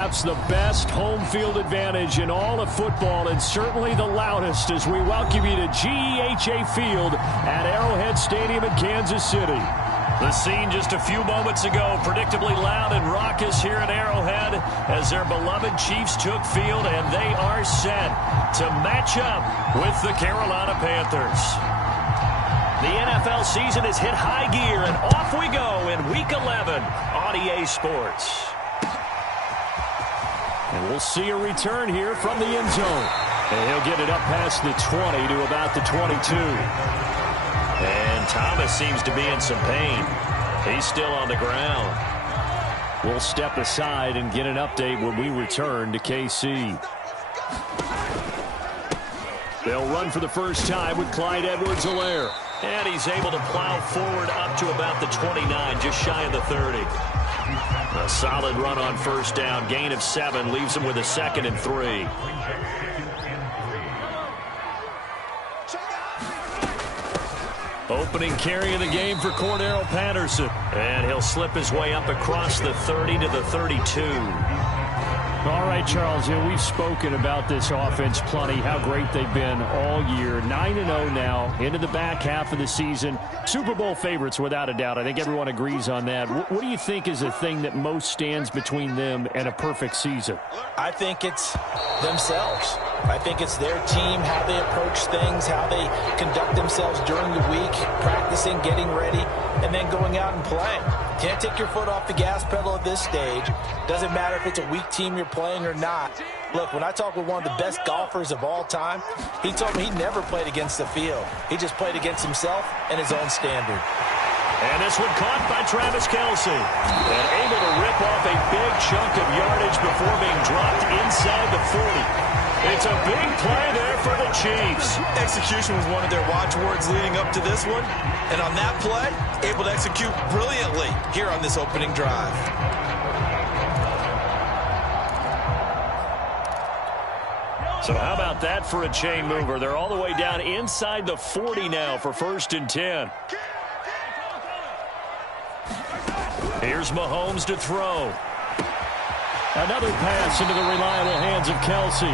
That's the best home field advantage in all of football, and certainly the loudest, as we welcome you to GEHA Field at Arrowhead Stadium in Kansas City. The scene just a few moments ago, predictably loud and raucous here at Arrowhead as their beloved Chiefs took field, and they are set to match up with the Carolina Panthers. The NFL season has hit high gear, and off we go in Week 11 on EA Sports. And we'll see a return here from the end zone. And he'll get it up past the 20 to about the 22. And Thomas seems to be in some pain. He's still on the ground. We'll step aside and get an update when we return to KC. They'll run for the first time with Clyde Edwards-Helaire. And he's able to plow forward up to about the 29, just shy of the 30. A solid run on first down. Gain of 7 leaves him with a 2nd and 3. Opening carry of the game for Cordarrelle Patterson. And he'll slip his way up across the 30 to the 32. All right, Charles, we've spoken about this offense plenty, how great they've been all year. 9-0 now, into the back half of the season. Super Bowl favorites, without a doubt. I think everyone agrees on that. What do you think is the thing that most stands between them and a perfect season? I think it's themselves. I think it's their team, how they approach things, how they conduct themselves during the week, practicing, getting ready, and then going out and playing. Can't take your foot off the gas pedal at this stage. Doesn't matter if it's a weak team you're playing or not. Look, when I talk with one of the best golfers of all time, he told me he never played against the field. He just played against himself and his own standard. And this one caught by Travis Kelce. And able to rip off a big chunk of yardage before being dropped inside the 40. It's a big play there for the Chiefs. Execution was one of their watchwords leading up to this one. And on that play, able to execute brilliantly here on this opening drive. So how about that for a chain mover? They're all the way down inside the 40 now for 1st and 10. Here's Mahomes to throw. Another pass into the reliable hands of Kelce.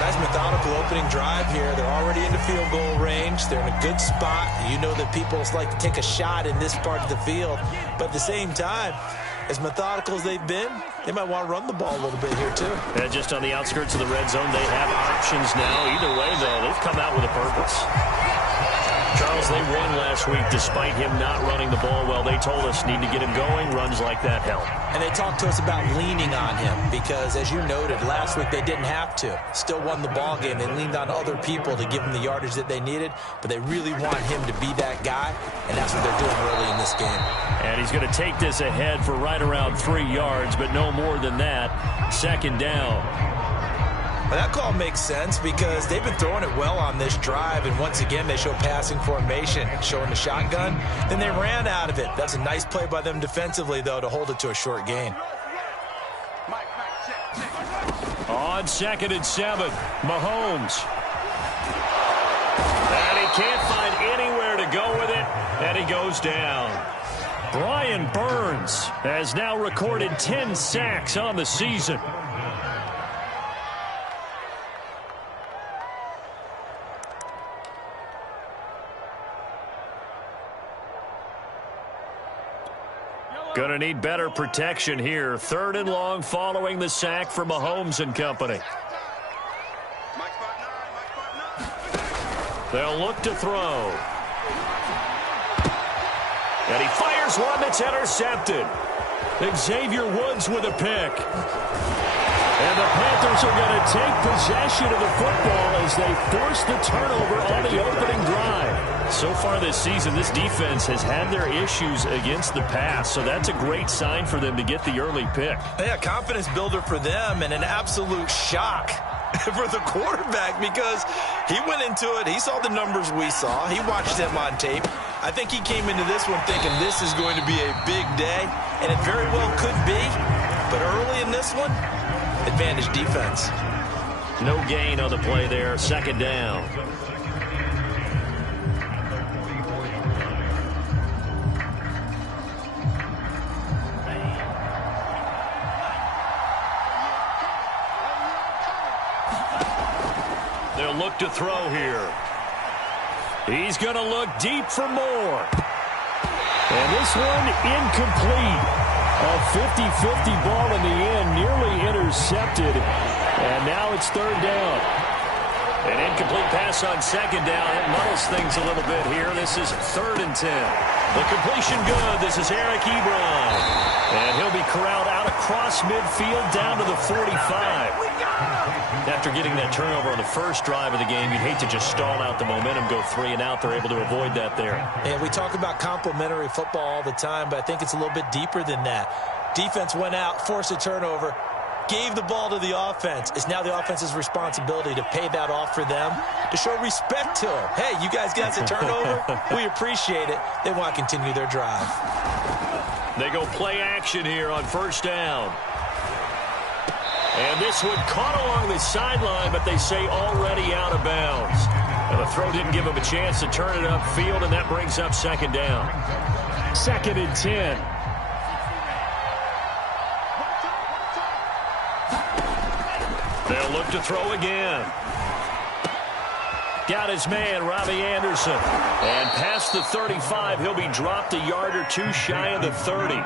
Nice methodical opening drive here. They're already in the field goal range. They're in a good spot. You know that people like to take a shot in this part of the field. But at the same time, as methodical as they've been, they might want to run the ball a little bit here too. And just on the outskirts of the red zone, they have options now. Either way, though, they've come out with a purpose. Charles, they won last week despite him not running the ball well. They told us need to get him going. Runs like that help. And they talked to us about leaning on him because, as you noted, last week they didn't have to. Still won the ball game. They leaned on other people to give them the yardage that they needed, but they really want him to be that guy, and that's what they're doing early in this game. And he's going to take this ahead for right around 3 yards, but no more than that. 2nd down. Well, that call makes sense because they've been throwing it well on this drive, and once again they show passing formation, showing the shotgun. Then they ran out of it. That's a nice play by them defensively, though, to hold it to a short gain. On 2nd and 7, Mahomes. And he can't find anywhere to go with it, and he goes down. Brian Burns has now recorded 10 sacks on the season. Going to need better protection here. 3rd and long following the sack for Mahomes and company. They'll look to throw. And he fires one that's intercepted. Xavier Woods with a pick. And the Panthers are going to take possession of the football as they force the turnover on the opening drive. So far this season, this defense has had their issues against the pass, so that's a great sign for them to get the early pick. Yeah, confidence builder for them and an absolute shock for the quarterback because he went into it. He saw the numbers we saw. He watched them on tape. I think he came into this one thinking this is going to be a big day, and it very well could be. But early in this one, advantage defense. No gain on the play there. 2nd down. They'll look to throw here. He's going to look deep for more. And this one incomplete. A 50-50 ball in the end, nearly intercepted. And now it's third down. An incomplete pass on second down. It muddles things a little bit here. This is 3rd and 10. The completion good. This is Eric Ebron. And he'll be corralled out across midfield down to the 45. After getting that turnover on the first drive of the game, you'd hate to just stall out the momentum, go 3 and out. They're able to avoid that there. And we talk about complementary football all the time, but I think it's a little bit deeper than that. Defense went out, forced a turnover, gave the ball to the offense. It's now the offense's responsibility to pay that off for them, to show respect to them. Hey, you guys got the turnover? We appreciate it. They want to continue their drive. They go play action here on first down. And this one caught along the sideline, but they say already out of bounds. And the throw didn't give him a chance to turn it upfield, and that brings up second down. 2nd and 10. They'll look to throw again. Got his man, Robbie Anderson. And past the 35, he'll be dropped a yard or 2 shy of the 30.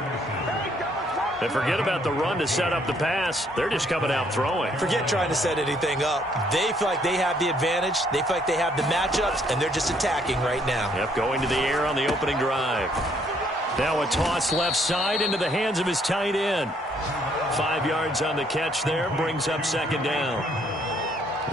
And forget about the run to set up the pass. They're just coming out throwing. Forget trying to set anything up. They feel like they have the advantage. They feel like they have the matchups, and they're just attacking right now. Yep, going to the air on the opening drive. Now a toss left side into the hands of his tight end. 5 yards on the catch there, brings up second down.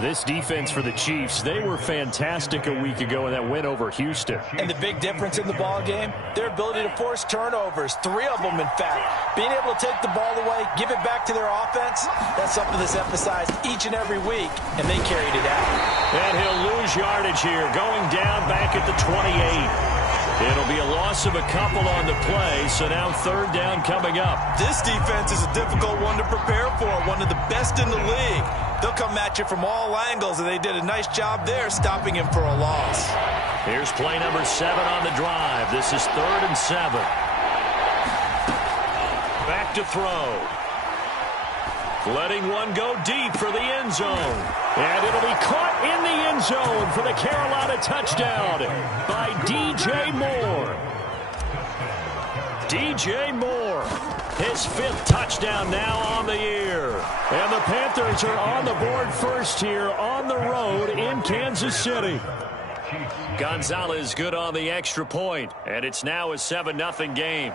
This defense for the Chiefs, they were fantastic a week ago in that win over Houston. And the big difference in the ball game, their ability to force turnovers, 3 of them in fact. Being able to take the ball away, give it back to their offense, that's something that's emphasized each and every week, and they carried it out. And he'll lose yardage here, going down back at the 28. It'll be a loss of a couple on the play, so now third down coming up. This defense is a difficult one to prepare for, one of the best in the league. They'll come at you from all angles, and they did a nice job there stopping him for a loss. Here's play number 7 on the drive. This is 3rd and 7. Back to throw. Letting one go deep for the end zone. And it'll be caught in the end zone for the Carolina touchdown by DJ Moore. DJ Moore, his 5th touchdown now on the year. And the Panthers are on the board first here on the road in Kansas City. Gonzalez good on the extra point, and it's now a 7-0 game.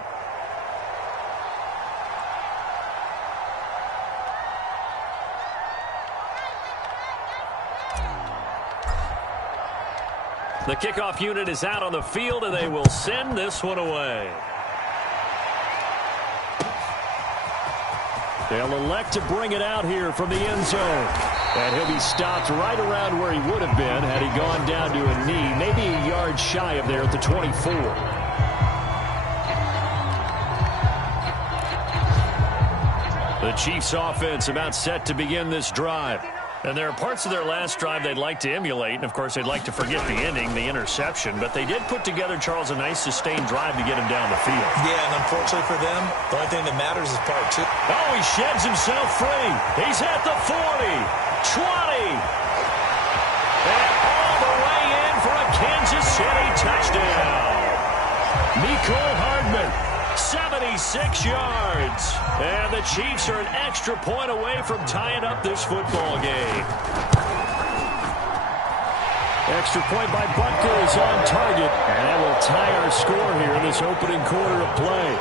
The kickoff unit is out on the field, and they will send this one away. They'll elect to bring it out here from the end zone. And he'll be stopped right around where he would have been had he gone down to a knee, maybe a yard shy of there at the 24. The Chiefs offense about set to begin this drive. And there are parts of their last drive they'd like to emulate. And, of course, they'd like to forget the ending, the interception. But they did put together, Charles, a nice sustained drive to get him down the field. Yeah, and unfortunately for them, the only thing that matters is part 2. Oh, he sheds himself free. He's at the 40, 20. And all the way in for a Kansas City touchdown. Mecole Hardman, 76 yards. And the Chiefs are an extra point away from tying up this football game. Extra point by Butker is on target. And that will tie our score here in this opening quarter of play.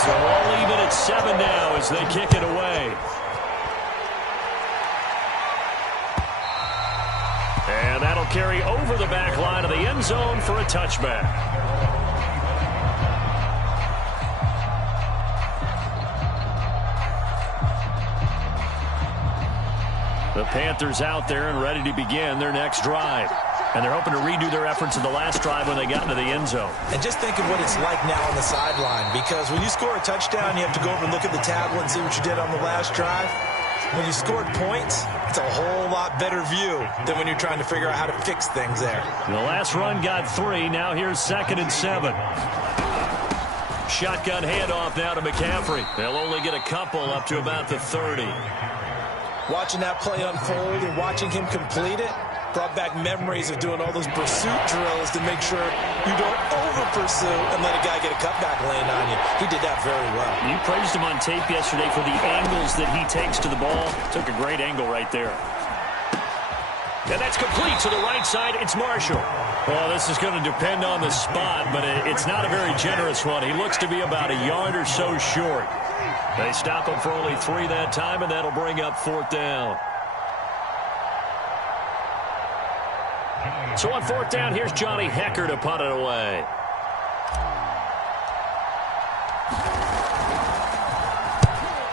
So all even at 7 now as they kick it away. And that'll carry over the back line of the end zone for a touchback. The Panthers out there and ready to begin their next drive. And they're hoping to redo their efforts in the last drive when they got into the end zone. And just think of what it's like now on the sideline, because when you score a touchdown, you have to go over and look at the tablet and see what you did on the last drive. When you scored points, it's a whole lot better view than when you're trying to figure out how to fix things there. The last run got 3. Now here's 2nd and 7. Shotgun handoff now to McCaffrey. They'll only get a couple up to about the 30. Watching that play unfold and watching him complete it brought back memories of doing all those pursuit drills to make sure you don't over-pursue and let a guy get a cutback lane on you. He did that very well. You praised him on tape yesterday for the angles that he takes to the ball. Took a great angle right there. And that's complete to the right side. It's Marshall. Well, this is going to depend on the spot, but it's not a very generous one. He looks to be about a yard or so short. They stop him for only 3 that time, and that'll bring up 4th down. So on 4th down, here's Johnny Hekker to punt it away.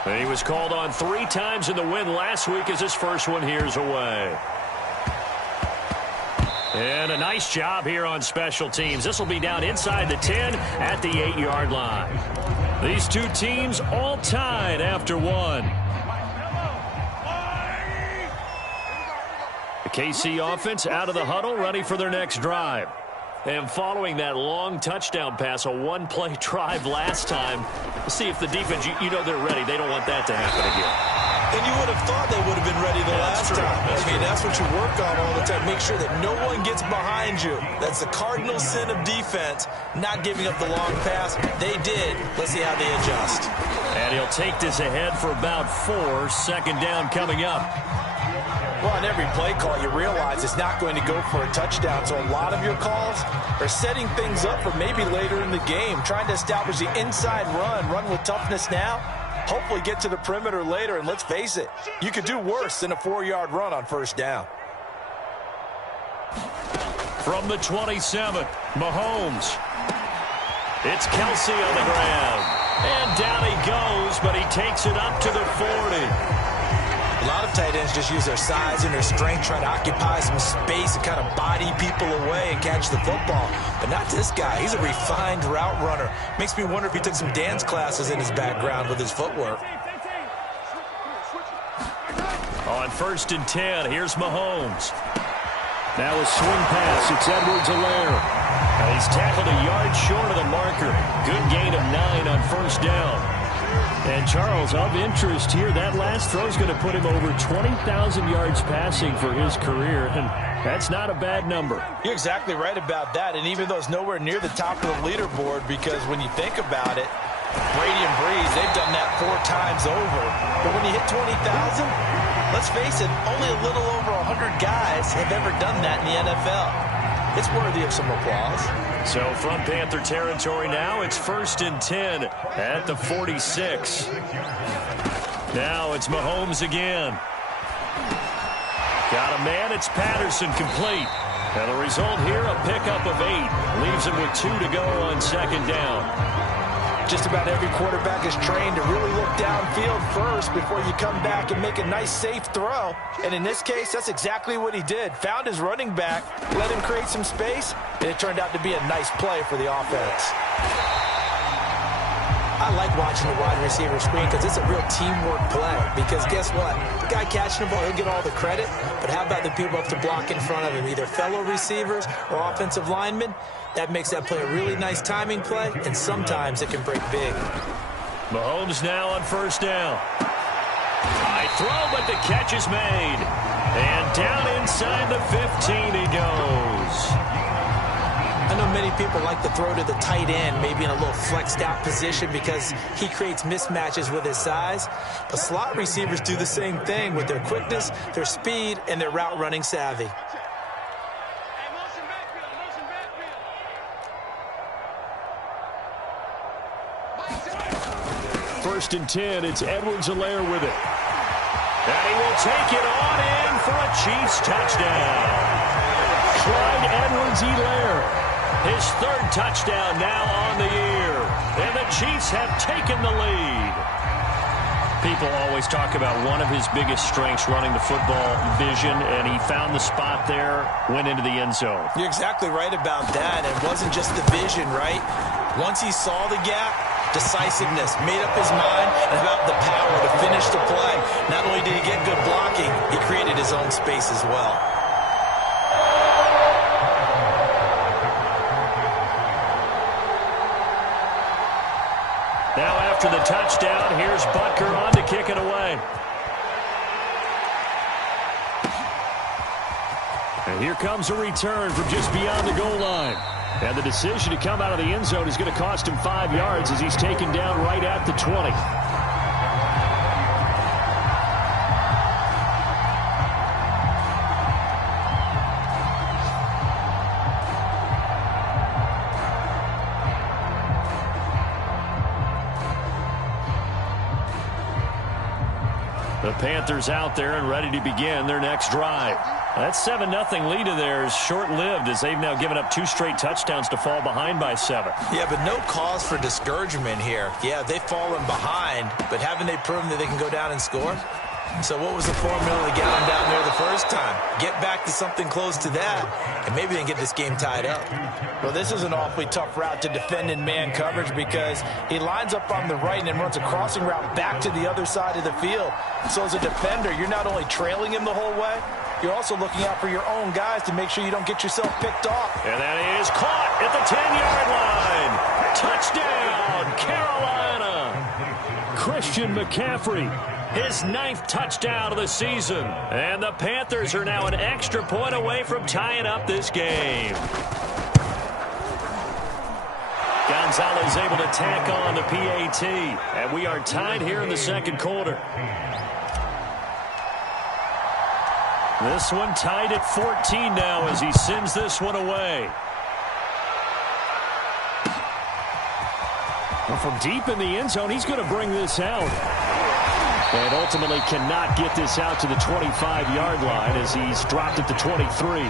And he was called on 3 times in the win last week as his first one here's away. And a nice job here on special teams. This will be down inside the 10 at the 8-yard line. These two teams all tied after 1. The KC offense out of the huddle, ready for their next drive. And following that long touchdown pass, a one-play drive last time, we'll see if the defense, you know they're ready. They don't want that to happen again. And you would have thought they would have been ready the last time. That's what you work on all the time. Make sure that no one gets behind you. That's the cardinal sin of defense, not giving up the long pass. They did. Let's see how they adjust. And he'll take this ahead for about 4. 2nd down coming up. Well, on every play call, you realize it's not going to go for a touchdown. So a lot of your calls are setting things up for maybe later in the game, trying to establish the inside run with toughness now. Hopefully get to the perimeter later, and let's face it, you could do worse than a 4-yard run on 1st down. From the 27, Mahomes. It's Kelsey on the ground. And down he goes, but he takes it up to the 40. A lot of tight ends just use their size and their strength, trying to occupy some space and kind of body people away and catch the football. But not this guy. He's a refined route runner. Makes me wonder if he took some dance classes in his background with his footwork. On 1st and 10, here's Mahomes. Now a swing pass. It's Edwards-Helaire. He's tackled a yard short of the marker. Good gain of 9 on 1st down. And, Charles, of interest here, that last throw is going to put him over 20,000 yards passing for his career, and that's not a bad number. You're exactly right about that, and even though it's nowhere near the top of the leaderboard, because when you think about it, Brady and Breeze, they've done that 4 times over. But when you hit 20,000, let's face it, only a little over 100 guys have ever done that in the NFL. It's worthy of some applause. So from Panther territory now, it's 1st and 10 at the 46. Now it's Mahomes again. Got a man, it's Patterson complete. And the result here, a pickup of 8. Leaves him with 2 to go on 2nd down. Just about every quarterback is trained to really look downfield first before you come back and make a nice, safe throw. And in this case, that's exactly what he did. Found his running back, let him create some space, and it turned out to be a nice play for the offense. I like watching the wide receiver screen because it's a real teamwork play. Because guess what? The guy catching the ball, he'll get all the credit. But how about the people up to block in front of him, either fellow receivers or offensive linemen? That makes that play a really nice timing play, and sometimes it can break big. Mahomes now on 1st down. High throw, but the catch is made. And down inside the 15 he goes. I know many people like to throw to the tight end, maybe in a little flexed out position because he creates mismatches with his size. But slot receivers do the same thing with their quickness, their speed, and their route running savvy. First and 10, it's Edwards-Helaire with it. And he will take it on in for a Chiefs touchdown. Clyde Edwards-Helaire. His 3rd touchdown now on the year. And the Chiefs have taken the lead. People always talk about one of his biggest strengths, running the football, vision, and he found the spot there, went into the end zone. You're exactly right about that. It wasn't just the vision, right? Once he saw the gap, decisiveness, made up his mind, and about the power to finish the play. Not only did he get good blocking, he created his own space as well. Now after the touchdown, here's Butker on to kick it away. And here comes a return from just beyond the goal line. And the decision to come out of the end zone is going to cost him 5 yards as he's taken down right at the 20. The Panthers out there and ready to begin their next drive. That 7-0 lead of theirs short-lived as they've now given up 2 straight touchdowns to fall behind by 7. Yeah, but no cause for discouragement here. Yeah, they've fallen behind, but haven't they proven that they can go down and score? So what was the formula to get them down there the first time? Get back to something close to that, and maybe they can get this game tied up. Well, this is an awfully tough route to defend in man coverage because he lines up on the right and then runs a crossing route back to the other side of the field. So as a defender, you're not only trailing him the whole way, you're also looking out for your own guys to make sure you don't get yourself picked off. And that is caught at the 10-yard line. Touchdown, Carolina. Christian McCaffrey, his 9th touchdown of the season. And the Panthers are now an extra point away from tying up this game. Gonzalez able to tack on the PAT. And we are tied here in the second quarter. This one tied at 14 now as he sends this one away. Well, from deep in the end zone, he's going to bring this out. And ultimately cannot get this out to the 25-yard line as he's dropped at the 23.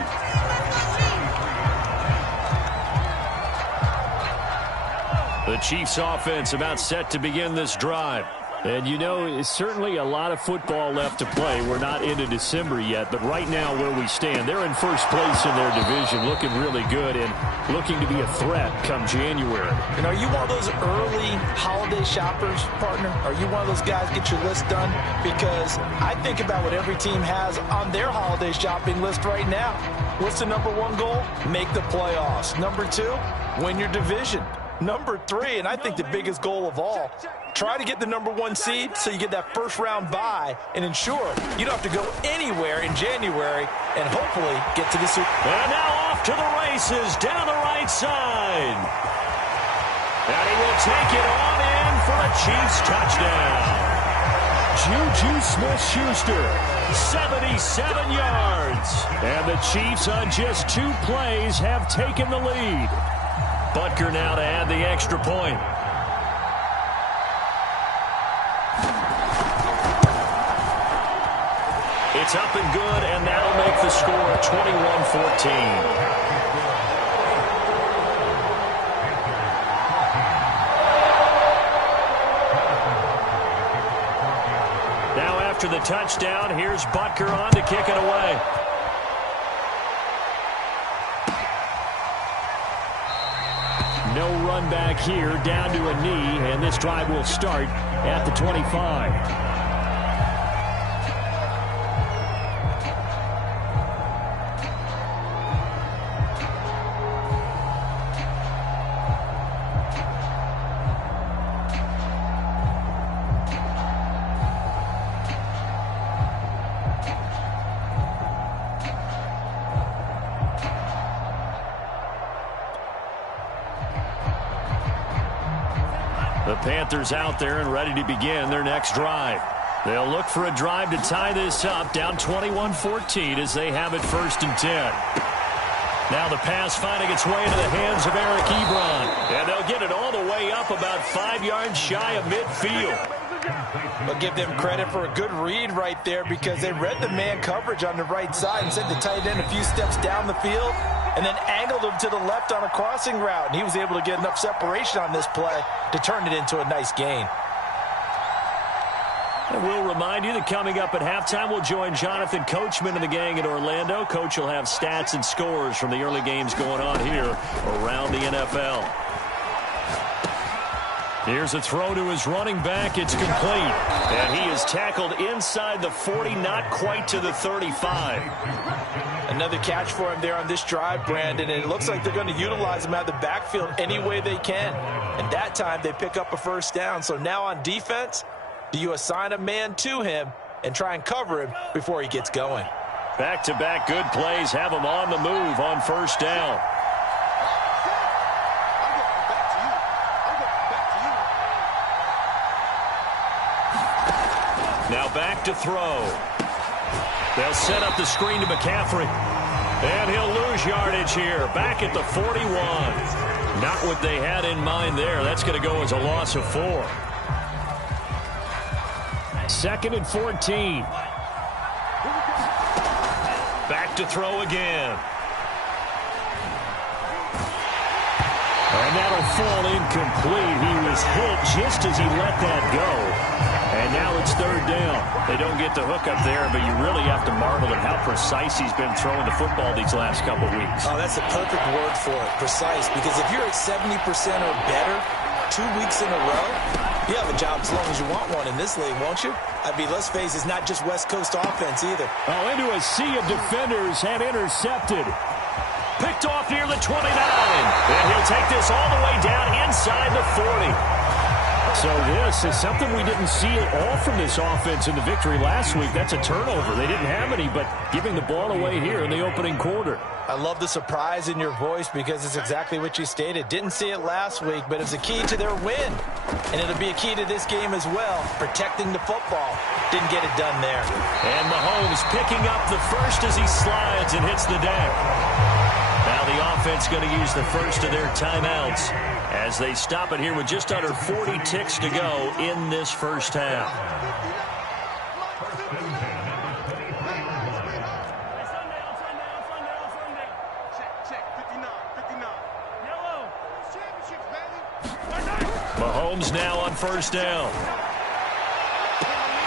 The Chiefs offense about set to begin this drive. And, you know, it's certainly a lot of football left to play. We're not into December yet, but right now where we stand, they're in first place in their division, looking really good and looking to be a threat come January. And are you one of those early holiday shoppers, partner? Are you one of those guys get your list done? Because I think about what every team has on their holiday shopping list right now. What's the #1 goal? Make the playoffs. #2, win your division. #3, and I think the biggest goal of all, try to get the #1 seed so you get that first-round bye and ensure you don't have to go anywhere in January and hopefully get to the Super Bowl. And now off to the races down the right side. And he will take it on in for a Chiefs touchdown. Juju Smith-Schuster, 77 yards. And the Chiefs on just 2 plays have taken the lead. Butker now to add the extra point. It's up and good, and that'll make the score 21-14. Now after the touchdown, here's Butker on to kick it away. No run back here, down to a knee, and this drive will start at the 25. The Panthers out there and ready to begin their next drive. They'll look for a drive to tie this up, down 21-14 as they have it 1st and 10. Now the pass finding its way into the hands of Eric Ebron. And they'll get it all the way up about 5 yards shy of midfield. I'll give them credit for a good read right there because they read the man coverage on the right side and sent the tight end a few steps down the field and then angled him to the left on a crossing route. And he was able to get enough separation on this play to turn it into a nice gain. And we'll remind you that coming up at halftime, we'll join Jonathan Coachman and the gang in Orlando. Coach will have stats and scores from the early games going on here around the NFL. Here's a throw to his running back. It's complete. And he is tackled inside the 40, not quite to the 35. Another catch for him there on this drive, Brandon, and it looks like they're going to utilize him out of the backfield any way they can. And that time they pick up a first down. So now on defense, do you assign a man to him and try and cover him before he gets going? Back-to-back good plays have them on the move on first down. Now back to throw. They'll set up the screen to McCaffrey. And he'll lose yardage here. Back at the 41. Not what they had in mind there. That's going to go as a loss of 4. 2nd and 14. Back to throw again. And that'll fall incomplete. He was hit just as he let that go. And now it's 3rd down. They don't get the hook up there, but you really have to marvel at how precise he's been throwing the football these last couple weeks. Oh, that's a perfect word for it, precise. Because if you're at 70% or better 2 weeks in a row, you have a job as long as you want one in this league, won't you? I mean, let's face it, it's not just West Coast offense either. Oh, into a sea of defenders and intercepted. Picked off near the 29. And he'll take this all the way down inside the 40. So this is something we didn't see at all from this offense in the victory last week. That's a turnover. They didn't have any, but giving the ball away here in the opening quarter. I love the surprise in your voice because it's exactly what you stated. Didn't see it last week, but it's a key to their win. And it'll be a key to this game as well, protecting the football. Didn't get it done there. And Mahomes picking up the first as he slides and hits the deck. Now the offense going to use the first of their timeouts as they stop it here with just under 40 ticks to go in this first half. Mahomes now on first down.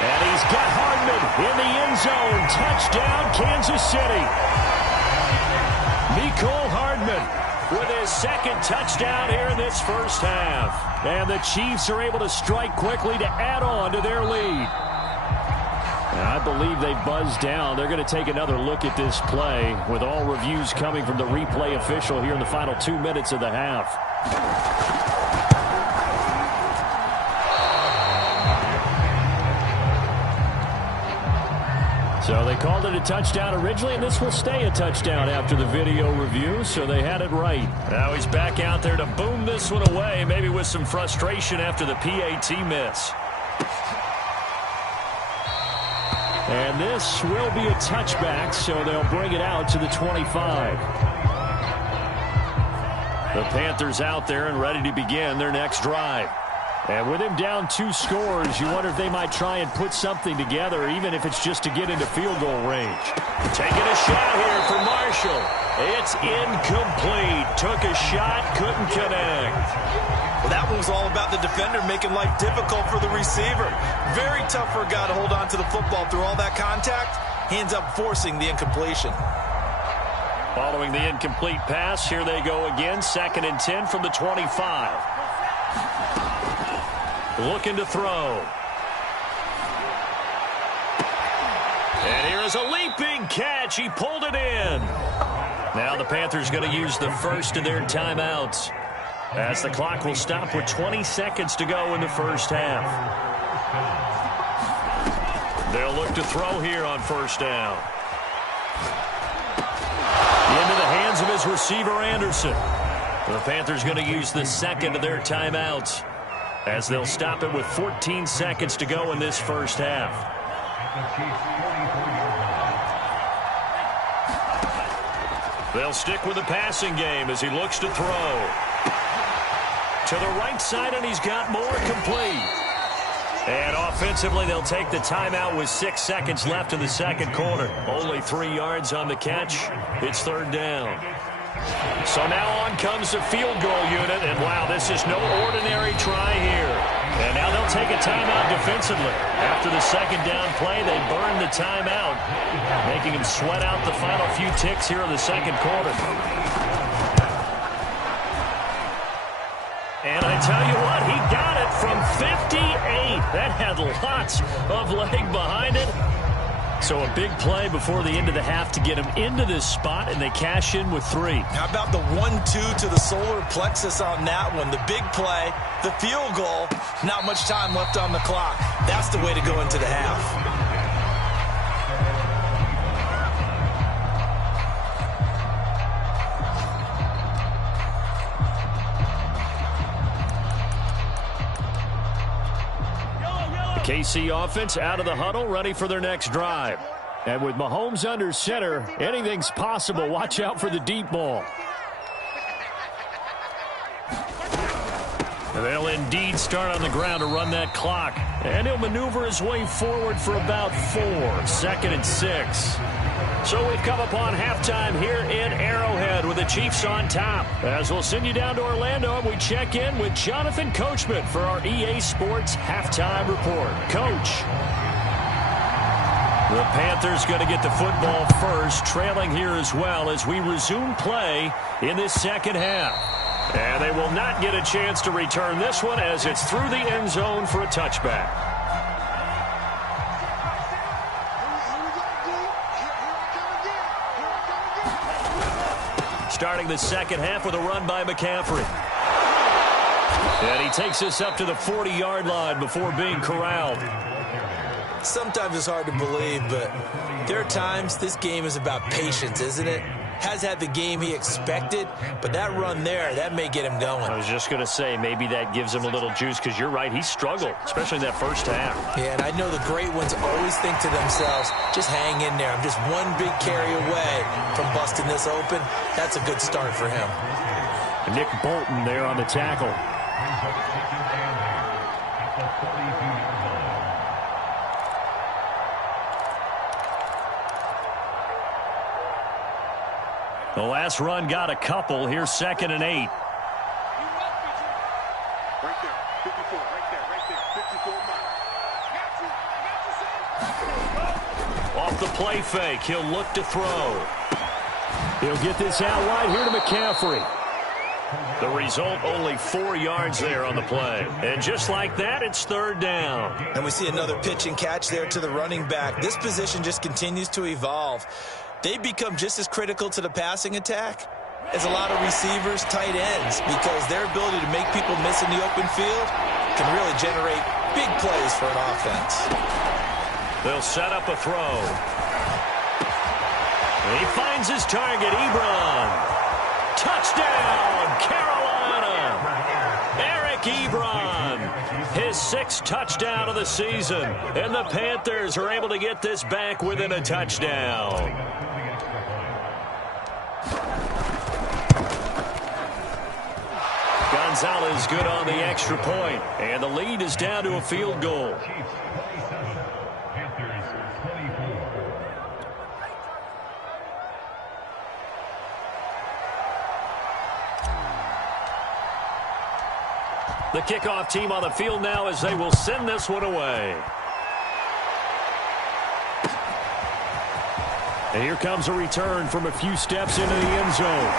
And he's got Hardman in the end zone. Touchdown, Kansas City. Mecole Hardman with his 2nd touchdown here in this first half. And the Chiefs are able to strike quickly to add on to their lead. And I believe they buzzed down. They're going to take another look at this play with all reviews coming from the replay official here in the final 2 minutes of the half. So they called it a touchdown originally, and this will stay a touchdown after the video review, so they had it right. Now he's back out there to boom this one away, maybe with some frustration after the PAT miss. And this will be a touchback, so they'll bring it out to the 25. The Panthers out there and ready to begin their next drive. And with him down 2 scores, you wonder if they might try and put something together, even if it's just to get into field goal range. Taking a shot here for Marshall. It's incomplete. Took a shot, couldn't connect. Well, that one was all about the defender making life difficult for the receiver. Very tough for a guy to hold on to the football through all that contact. He ends up forcing the incompletion. Following the incomplete pass, here they go again. 2nd and 10 from the 25. Looking to throw. And here is a leaping catch. He pulled it in. Now the Panthers going to use the first of their timeouts as the clock will stop with 20 seconds to go in the first half. They'll look to throw here on first down. Into the hands of his receiver, Anderson. The Panthers going to use the 2nd of their timeouts as they'll stop it with 14 seconds to go in this first half. They'll stick with the passing game as he looks to throw. To the right side, and he's got more complete. And offensively, they'll take the timeout with 6 seconds left in the second quarter. Only 3 yards on the catch. It's 3rd down. So now on comes the field goal unit, and wow, this is no ordinary try here. And now they'll take a timeout defensively. After the 2nd down play, they burn the timeout, making them sweat out the final few ticks here in the second quarter. And I tell you what, he got it from 58. That had lots of leg behind it. So a big play before the end of the half to get him into this spot, and they cash in with 3. How about the 1-2 to the solar plexus on that one? The big play, the field goal, not much time left on the clock. That's the way to go into the half. KC offense out of the huddle, ready for their next drive. And with Mahomes under center, anything's possible. Watch out for the deep ball. They'll indeed start on the ground to run that clock. And he'll maneuver his way forward for about 4. 2nd and 6. So we've come upon halftime here in Arrowhead with the Chiefs on top. As we'll send you down to Orlando and we check in with Jonathan Coachman for our EA Sports Halftime Report. Coach. The Panthers going to get the football first, trailing here as well as we resume play in this second half. And they will not get a chance to return this one as it's through the end zone for a touchback. Starting the second half with a run by McCaffrey. And he takes us up to the 40-yard line before being corralled. Sometimes it's hard to believe, but there are times this game is about patience, isn't it? Has had the game he expected, but that run there, that may get him going. I was just going to say, maybe that gives him a little juice, because you're right, he struggled, especially in that first half. Yeah, and I know the great ones always think to themselves, just hang in there. I'm just one big carry away from busting this open. That's a good start for him. Nick Bolton there on the tackle. The last run got a couple. Here's 2nd and 8. Right there, 54, right there, 54 miles. Off the play fake, he'll look to throw. He'll get this out wide here to McCaffrey. The result, only 4 yards there on the play. And just like that, it's 3rd down. And we see another pitch and catch there to the running back. This position just continues to evolve. They become just as critical to the passing attack as a lot of receivers, tight ends, because their ability to make people miss in the open field can really generate big plays for an offense. They'll set up a throw. He finds his target, Ebron. Touchdown, Carolina! Eric Ebron, his 6th touchdown of the season, and the Panthers are able to get this back within a touchdown. Gonzalez good on the extra point, and the lead is down to a field goal. The kickoff team on the field now as they will send this one away. And here comes a return from a few steps into the end zone.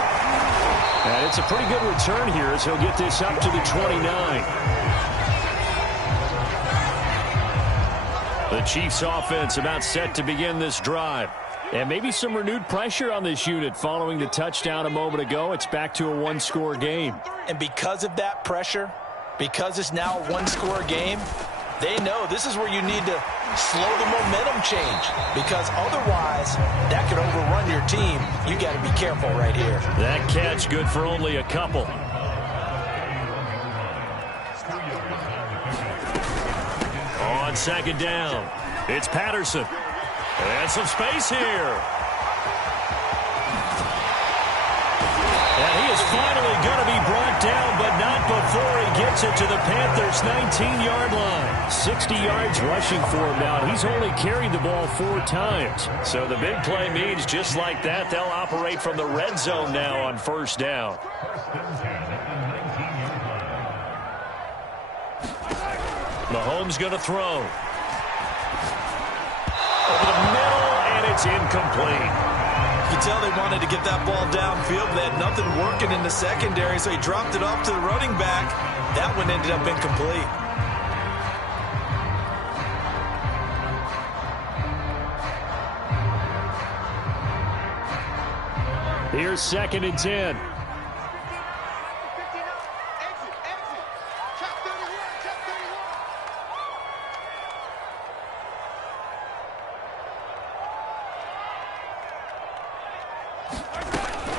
And it's a pretty good return here as he'll get this up to the 29. The Chiefs offense about set to begin this drive. And maybe some renewed pressure on this unit following the touchdown a moment ago. It's back to a 1-score game. And because of that pressure, because it's now a 1-score game, they know this is where you need to slow the momentum change, because otherwise that could overrun your team. You got to be careful right here. That catch good for only a couple. On 2nd down, it's Patterson. And some space here. And he is finally going to be brought down, but not before he gets it to the Panthers' 19-yard line. 60 yards rushing for him now. He's only carried the ball 4 times. So the big play means just like that, they'll operate from the red zone now on 1st down. Mahomes going to throw. Over the middle, and it's incomplete. You can tell they wanted to get that ball downfield. They had nothing working in the secondary, so he dropped it off to the running back. That one ended up incomplete. Here's 2nd and 10.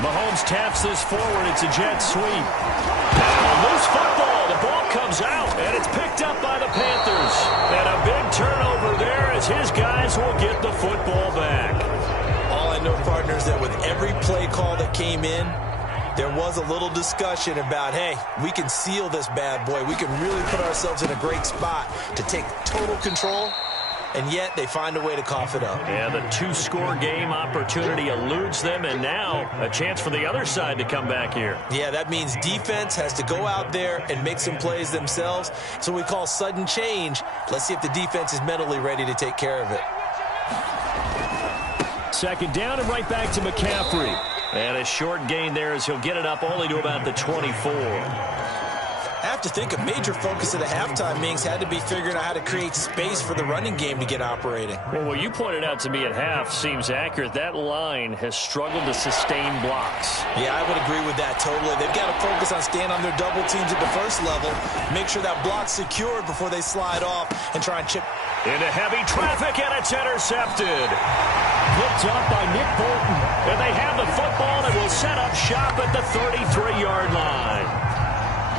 Mahomes taps this forward. It's a jet sweep. And a loose football. The ball comes out, and it's picked up by the Panthers. And a big his guys will get the football back. All I know, partner, is that with every play call that came in, there was a little discussion about, hey, we can seal this bad boy. We can really put ourselves in a great spot to take total control, and yet they find a way to cough it up. Yeah, the two-score game opportunity eludes them, and now a chance for the other side to come back here. Yeah, that means defense has to go out there and make some plays themselves. So we call sudden change. Let's see if the defense is mentally ready to take care of it. Second down and right back to McCaffrey. And a short gain there as he'll get it up only to about the 24. I have to think a major focus at the halftime, Mings, had to be figuring out how to create space for the running game to get operating. Well, what you pointed out to me at half seems accurate. That line has struggled to sustain blocks. Yeah, I would agree with that totally. They've got to focus on staying on their double teams at the first level, make sure that block's secured before they slide off and try and chip. Into heavy traffic, and it's intercepted. Picked up by Nick Bolton. And they have the football and will set up shop at the 33-yard line.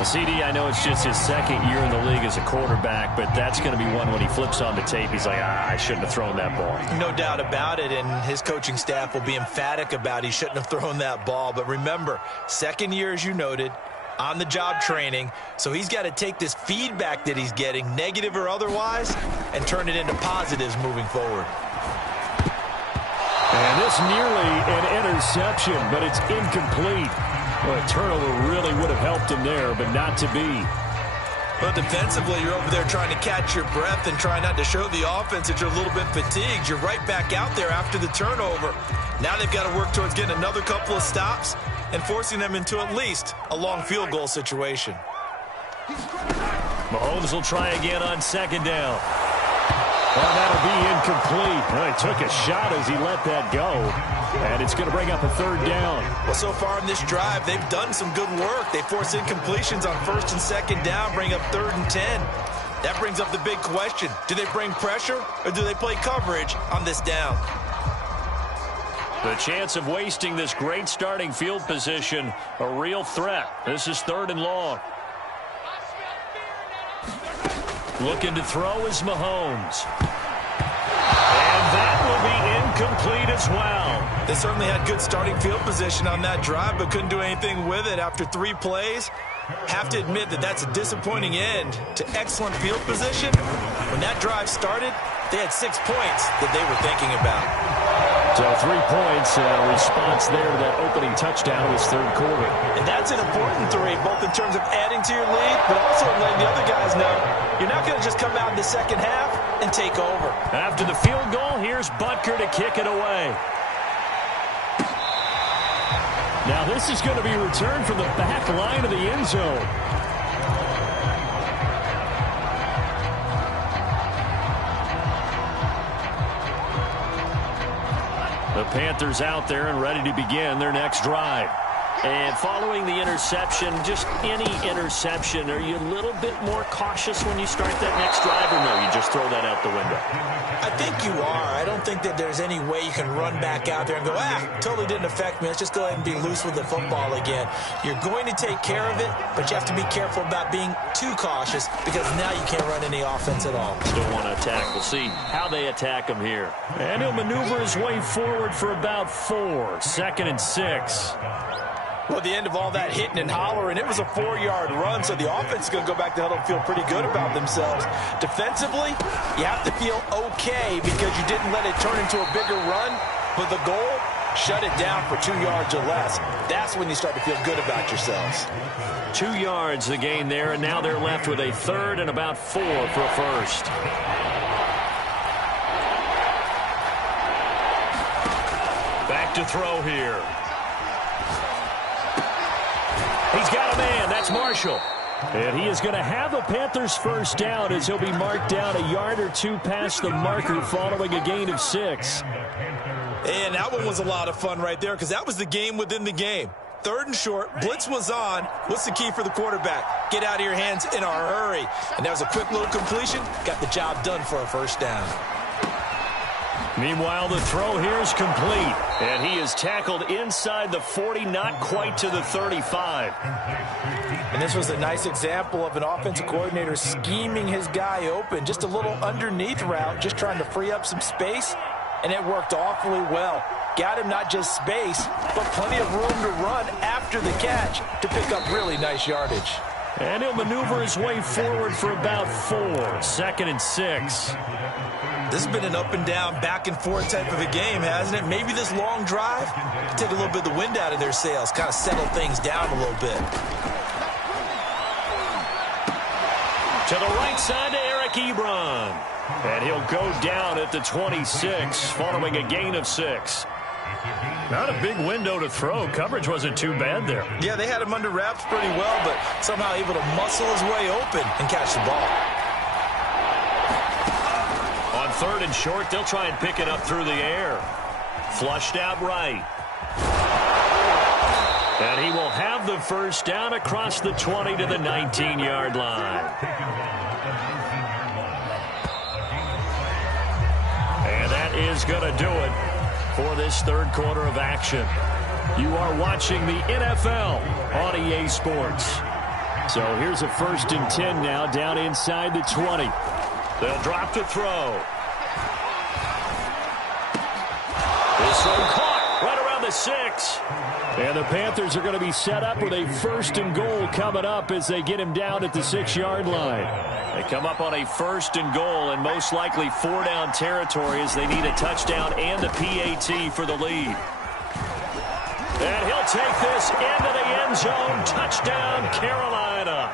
CD, I know it's just his second year in the league as a quarterback, but that's going to be one when he flips on the tape. He's like, I shouldn't have thrown that ball. No doubt about it, and his coaching staff will be emphatic about he shouldn't have thrown that ball. But remember, second year, as you noted, on-the-job training, so he's got to take this feedback that he's getting, negative or otherwise, and turn it into positives moving forward. And this nearly an interception, but it's incomplete. Well, a turnover really would have helped him there, but not to be. But defensively, you're over there trying to catch your breath and try not to show the offense that you're a little bit fatigued. You're right back out there after the turnover. Now they've got to work towards getting another couple of stops and forcing them into at least a long field goal situation. Mahomes will try again on second down. Well, that'll be incomplete. Well, he took a shot as he let that go. And it's going to bring up a third down. Well, so far in this drive, they've done some good work. They force incompletions on first and second down, bring up 3rd and 10. That brings up the big question. Do they bring pressure or do they play coverage on this down? The chance of wasting this great starting field position, a real threat. This is 3rd and long. Looking to throw is Mahomes. And that will be incomplete as well. They certainly had good starting field position on that drive, but couldn't do anything with it after 3 plays. Have to admit that that's a disappointing end to excellent field position. When that drive started, they had 6 points that they were thinking about. So 3 points, response there to that opening touchdown in this third quarter. And that's an important 3, both in terms of adding to your lead, but also letting the other guys know you're not going to just come out in the second half and take over. After the field goal, here's Butker to kick it away. Now this is going to be returned from the back line of the end zone. The Panthers out there and ready to begin their next drive. And following the interception, just any interception, are you a little bit more cautious when you start that next drive, or no, you just throw that out the window? I think you are. I don't think that there's any way you can run back out there and go, totally didn't affect me. Let's just go ahead and be loose with the football again. You're going to take care of it, but you have to be careful about being too cautious because now you can't run any offense at all. Still want to attack. We'll see how they attack him here. And he'll maneuver his way forward for about 4. 2nd and 6. Well, at the end of all that hitting and hollering, it was a 4-yard run, so the offense is going to go back to huddle and feel pretty good about themselves. Defensively, you have to feel okay because you didn't let it turn into a bigger run, but the goal, shut it down for 2 yards or less. That's when you start to feel good about yourselves. 2 yards the gain there, and now they're left with a 3rd and about 4 for a first. Back to throw here. He's got a man. That's Marshall. And he is going to have a Panthers first down as he'll be marked down a yard or 2 past the marker following a gain of 6. And that one was a lot of fun right there because that was the game within the game. 3rd and short. Blitz was on. What's the key for the quarterback? Get out of your hands in a hurry. And that was a quick little completion. Got the job done for a first down. Meanwhile, the throw here is complete. And he is tackled inside the 40, not quite to the 35. And this was a nice example of an offensive coordinator scheming his guy open. Just a little underneath route, just trying to free up some space, and it worked awfully well. Got him not just space, but plenty of room to run after the catch to pick up really nice yardage. And he'll maneuver his way forward for about 4. 2nd and 6. This has been an up and down, back and forth type of a game, hasn't it? Maybe this long drive can take a little bit of the wind out of their sails, kind of settle things down a little bit. To the right side to Eric Ebron. And he'll go down at the 26 following a gain of 6. Not a big window to throw. Coverage wasn't too bad there. Yeah, they had him under wraps pretty well, but somehow able to muscle his way open and catch the ball. On 3rd and short, they'll try and pick it up through the air. Flushed out right. And he will have the first down across the 20 to the 19-yard line. And that is going to do it for this 3rd quarter of action. You are watching the NFL on EA Sports. So here's a 1st and 10 now down inside the 20. They'll drop to throw. This throw caught right around the 6. And the Panthers are going to be set up with a 1st and goal coming up as they get him down at the 6-yard line. They come up on a 1st and goal and most likely 4-down territory as they need a touchdown and a PAT for the lead. And he'll take this into the end zone. Touchdown, Carolina.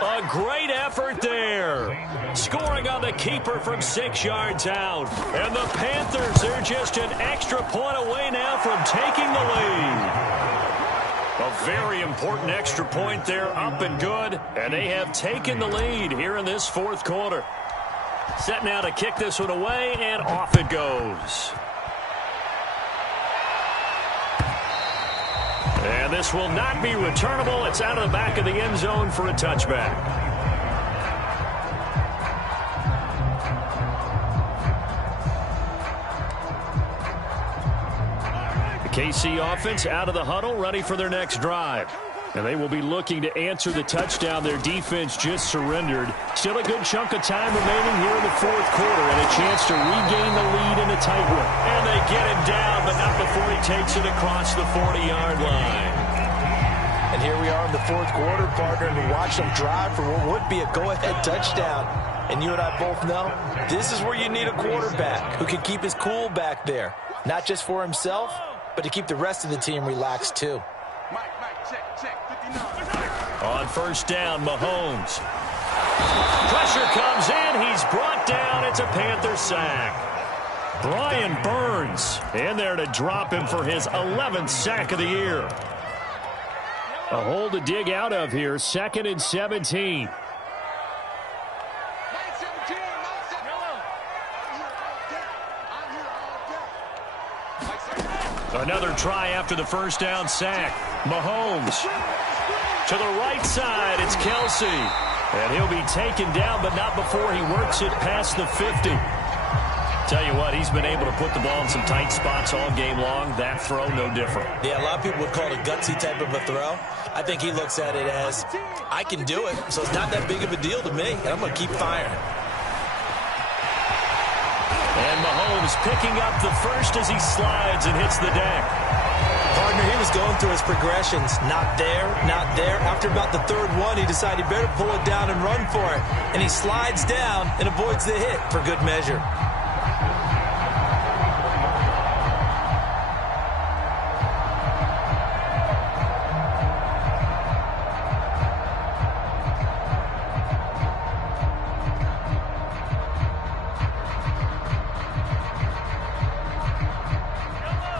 A great effort there. Scoring on the keeper from 6 yards out. And the Panthers are just an extra point away now from taking the lead. A very important extra point there, up and good. And they have taken the lead here in this 4th quarter. Set now to kick this one away, and off it goes. And this will not be returnable. It's out of the back of the end zone for a touchback. The KC offense out of the huddle, ready for their next drive. And they will be looking to answer the touchdown their defense just surrendered. Still a good chunk of time remaining here in the 4th quarter and a chance to regain the lead in a tight one. And they get him down, but not before he takes it across the 40-yard line. And here we are in the 4th quarter, partner, and we watch them drive for what would be a go-ahead touchdown. And you and I both know this is where you need a quarterback who can keep his cool back there. Not just for himself, but to keep the rest of the team relaxed too. On 1st down, Mahomes. Pressure comes in. He's brought down. It's a Panther sack. Brian Burns in there to drop him for his 11th sack of the year. A hole to dig out of here. 2nd and 17. Another try after the 1st down sack. Mahomes to the right side. It's Kelsey. And he'll be taken down, but not before he works it past the 50. Tell you what, he's been able to put the ball in some tight spots all game long. That throw, no different. Yeah, a lot of people would call it a gutsy type of a throw. I think he looks at it as, I can do it, so it's not that big of a deal to me, and I'm going to keep firing. And Mahomes picking up the first as he slides and hits the deck. Partner, he was going through his progressions. Not there, not there. After about the 3rd one, he decided he better pull it down and run for it. And he slides down and avoids the hit for good measure.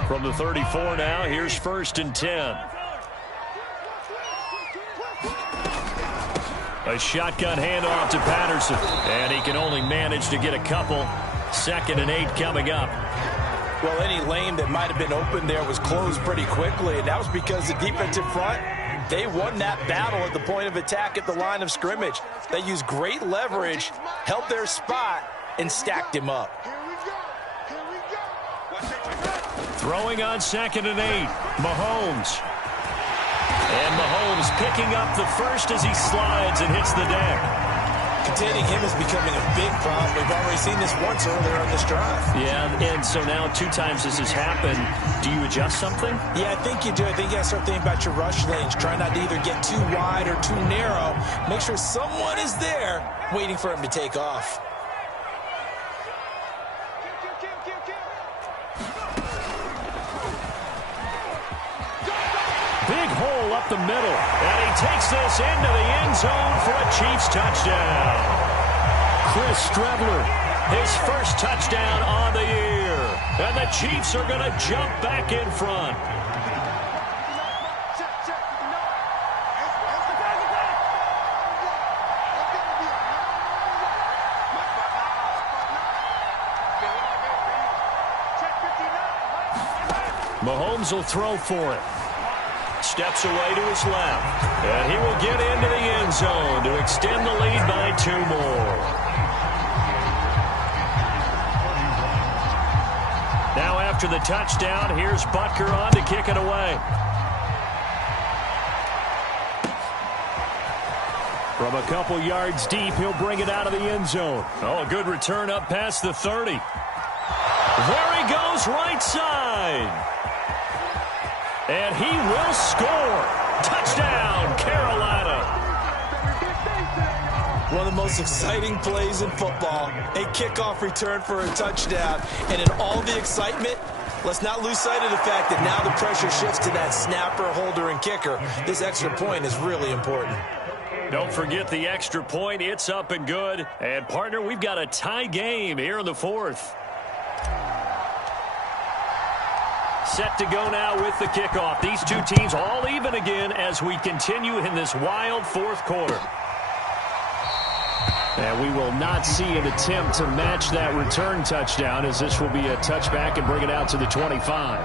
From the 34 now, here's 1st and 10. A shotgun handoff to Patterson. And he can only manage to get a couple. 2nd and 8 coming up. Well, any lane that might have been open there was closed pretty quickly, and that was because the defensive front, they won that battle at the point of attack at the line of scrimmage. They used great leverage, held their spot, and stacked him up. Throwing on 2nd and 8. Mahomes. And Mahomes picking up the first as he slides and hits the deck. Containing him is becoming a big problem. We've already seen this once earlier on this drive. Yeah, and so now 2 times this has happened. Do you adjust something? Yeah, I think you do. I think you got to start thinking about your rush lanes. Try not to either get too wide or too narrow. Make sure someone is there waiting for him to take off. Big hole up the middle, and he takes this into the end zone for a Chiefs touchdown. Chris Streveler, his first touchdown on the year, and the Chiefs are going to jump back in front. Mahomes will throw for it. Steps away to his left. And he will get into the end zone to extend the lead by 2 more. Now after the touchdown, here's Butker on to kick it away. From a couple yards deep, he'll bring it out of the end zone. Oh, a good return up past the 30. There he goes, right side. And he will score. Touchdown, Carolina. One of the most exciting plays in football. A kickoff return for a touchdown. And in all the excitement, let's not lose sight of the fact that now the pressure shifts to that snapper, holder, and kicker. This extra point is really important. Don't forget the extra point. It's up and good. And, partner, we've got a tie game here in the 4th. Set to go now with the kickoff. These 2 teams all even again as we continue in this wild 4th quarter. And we will not see an attempt to match that return touchdown, as this will be a touchback and bring it out to the 25.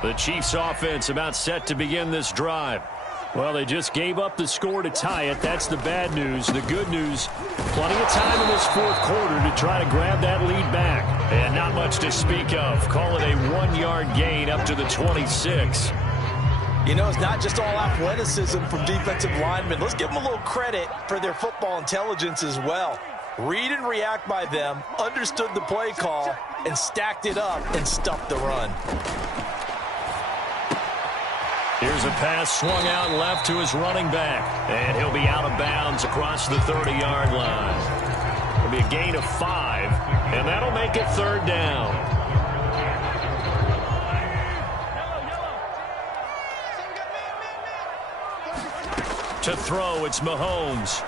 The Chiefs offense about set to begin this drive. Well, they just gave up the score to tie it. That's the bad news. The good news, plenty of time in this 4th quarter to try to grab that lead back. And not much to speak of. Call it a 1-yard gain up to the 26. You know, it's not just all athleticism from defensive linemen. Let's give them a little credit for their football intelligence as well. Read and react by them, understood the play call, and stacked it up and stuffed the run. Here's a pass swung out left to his running back. And he'll be out of bounds across the 30-yard line. It'll be a gain of 5, and that'll make it 3rd down. To throw, it's Mahomes.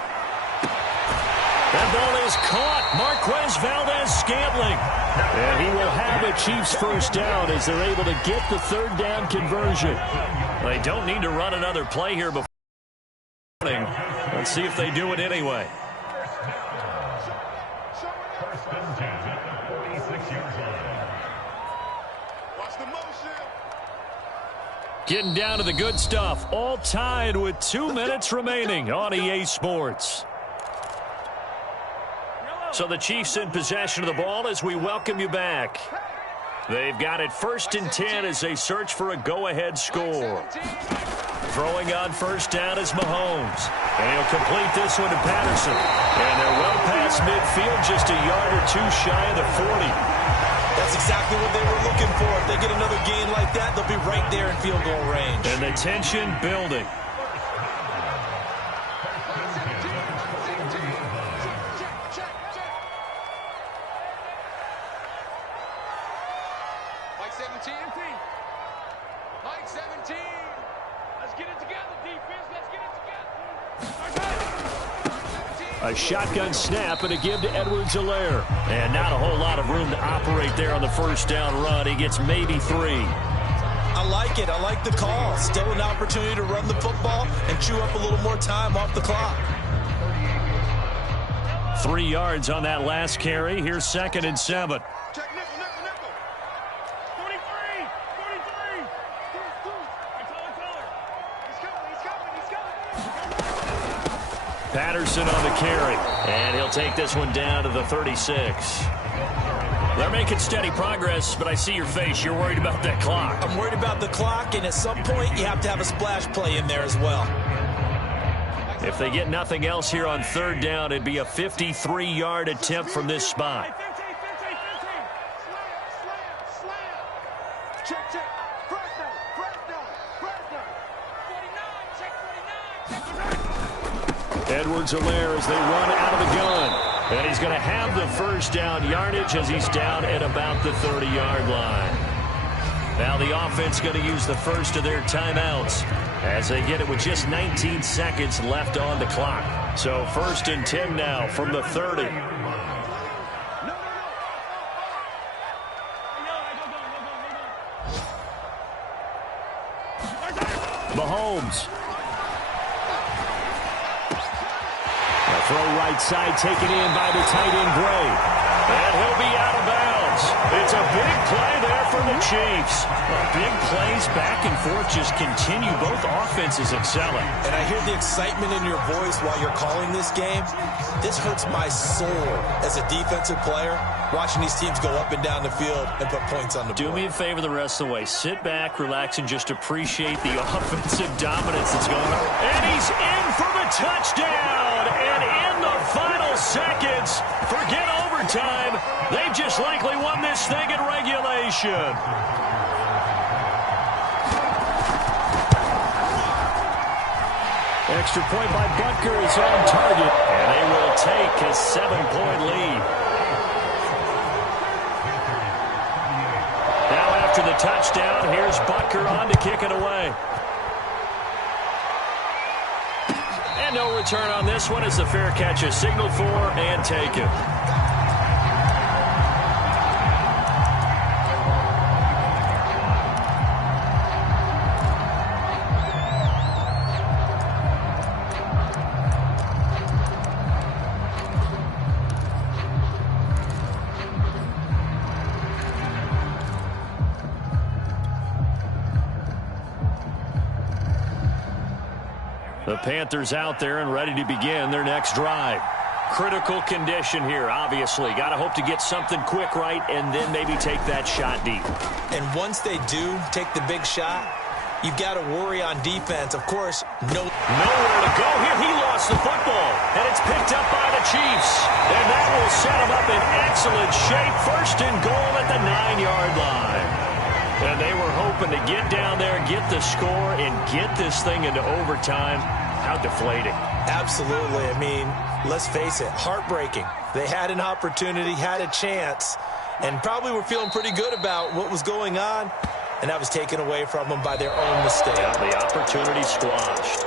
That ball is caught. Marquez Valdes-Scantling. And he will have a Chiefs first down as they're able to get the 3rd down conversion. They don't need to run another play here before. Let's see if they do it anyway. Getting down to the good stuff. All tied with 2 minutes remaining on EA Sports. So the Chiefs in possession of the ball as we welcome you back. They've got it 1st and 10 as they search for a go-ahead score. Throwing on first down is Mahomes. And he'll complete this one to Patterson. And they're well past midfield, just a yard or 2 shy of the 40. That's exactly what they were looking for. If they get another gain like that, they'll be right there in field goal range. And the tension building. A shotgun snap and a give to Edwards-Helaire. And not a whole lot of room to operate there on the first down run. He gets maybe 3. I like it. I like the call. Still an opportunity to run the football and chew up a little more time off the clock. 3 yards on that last carry. Here's 2nd and 7. Check nickel, nickel, nickel. 43, 43. He's coming, he's coming, he's coming. Patterson on the carry, and he'll take this one down to the 36. They're making steady progress, but I see your face. You're worried about that clock. I'm worried about the clock, and at some point you have to have a splash play in there as well. If they get nothing else here on third down, it'd be a 53-yard attempt from this spot. Edwards-Helaire as they run out of the gun. And he's going to have the first down yardage as he's down at about the 30-yard line. Now the offense going to use the first of their timeouts as they get it with just 19 seconds left on the clock. So 1st and 10 now from the 30. Mahomes. A throw right side taken in by the tight end Gray. And he'll be out of bounds. It's a big play there for the Chiefs. Big plays back and forth just continue. Both offenses excelling. And I hear the excitement in your voice while you're calling this game. This hurts my soul as a defensive player, watching these teams go up and down the field and put points on the board. Do me a favor the rest of the way. Sit back, relax, and just appreciate the offensive dominance that's going on. And he's in for the touchdown. And in the final seconds, forget overtime. They've just likely won this thing in regulation. Extra point by Butker is on target, and they will take a 7-point lead. Now after the touchdown, here's Butker on to kick it away. And no return on this one as the fair catch is signaled for and taken. The Panthers out there and ready to begin their next drive. Critical condition here, obviously. Got to hope to get something quick right and then maybe take that shot deep. And once they do take the big shot, you've got to worry on defense. Of course, nowhere to go here. He lost the football, and it's picked up by the Chiefs. And that will set him up in excellent shape. 1st and goal at the 9-yard line. And they were hoping to get down there, get the score, and get this thing into overtime. How deflating. Absolutely. I mean, let's face it, heartbreaking. They had an opportunity, had a chance, and probably were feeling pretty good about what was going on, and that was taken away from them by their own mistake. Yeah, the opportunity squashed.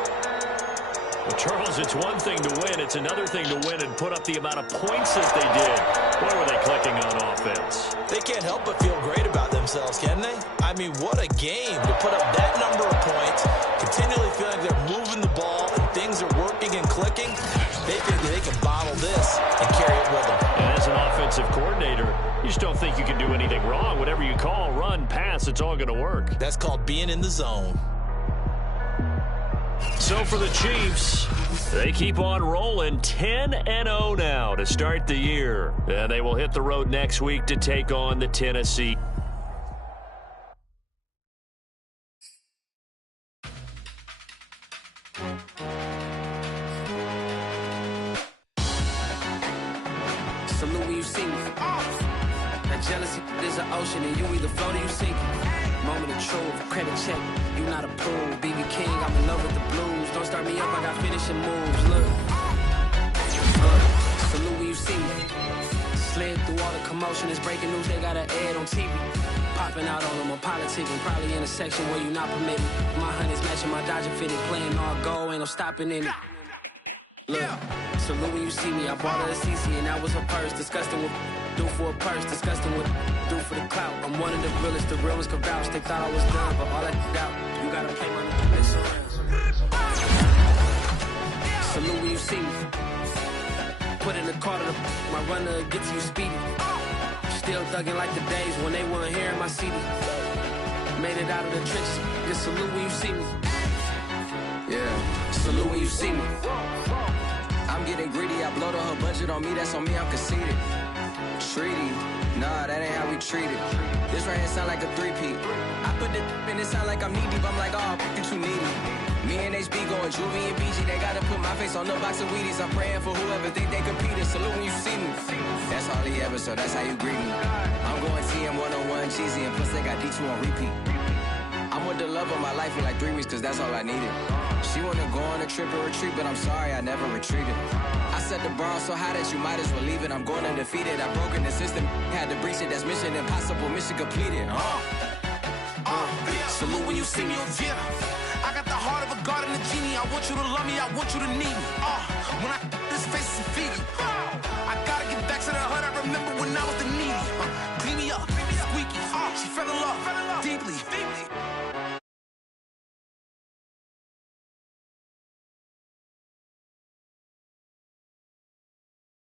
Well, Charles, it's one thing to win. It's another thing to win and put up the amount of points that they did. Where were they clicking on offense? They can't help but feel great about themselves, can they? I mean, what a game to put up that number of points, continually feeling like they're moving the ball and things are working and clicking. They think that they can bottle this and carry it with them. And as an offensive coordinator, you just don't think you can do anything wrong. Whatever you call, run, pass, it's all going to work. That's called being in the zone. So for the Chiefs, they keep on rolling 10-0 now to start the year. And they will hit the road next week to take on the Tennessee. Salute when you see me. That jealousy is an ocean, and you either float or you sink. Moment of truth, credit check, you not approved. BB King, I'm in love with the blues. Don't start me up, I got finishing moves. Look, salute when you see me. Slid through all the commotion, it's breaking news, they got an ad on TV. Popping out on them on politicking, probably in a section where you not permitted. My honey's matching my Dodger fitted, playing all go, ain't no stopping in it. Look, salute when you see me, I bought her a CC and that was her purse, disgusting with do for a purse, disgusting with do for the clout. I'm one of the realest, the realest could vouch. They thought I was done, but all I doubt, you gotta play my listen. Salute when you see me. Put in the car to my runner gets you speedy. Still thugging like the days when they weren't hearing my CD. Made it out of the trenches. Just salute when you see me. Yeah, salute when you see me. I'm getting greedy. I blow to her budget on me, that's on me, I'm conceited. Treaty, nah, that ain't how we treat it. This right here sound like a three-peat. I put the in it sound like I'm knee-deep. I'm like, oh, you too needy. Me and HB going Juvie and BG. They gotta put my face on the box of Wheaties. I'm praying for whoever think they competed. Salute when you see me. That's all he ever, so that's how you greet me. I'm going TM 101 cheesy, and plus they got D2 on repeat. I'm with the love of my life for like 3 weeks, cause that's all I needed. She wanna go on a trip or retreat, but I'm sorry, I never retreated. I set the bar so high that you might as well leave it. I'm going undefeated. I've broken the system, had to breach it. That's mission impossible, mission completed. Salute when you see me, yeah. I got the heart of a god and a genie. I want you to love me, I want you to need me. When I this face is Fiji. I gotta get back to the hood. I remember when I was the knee.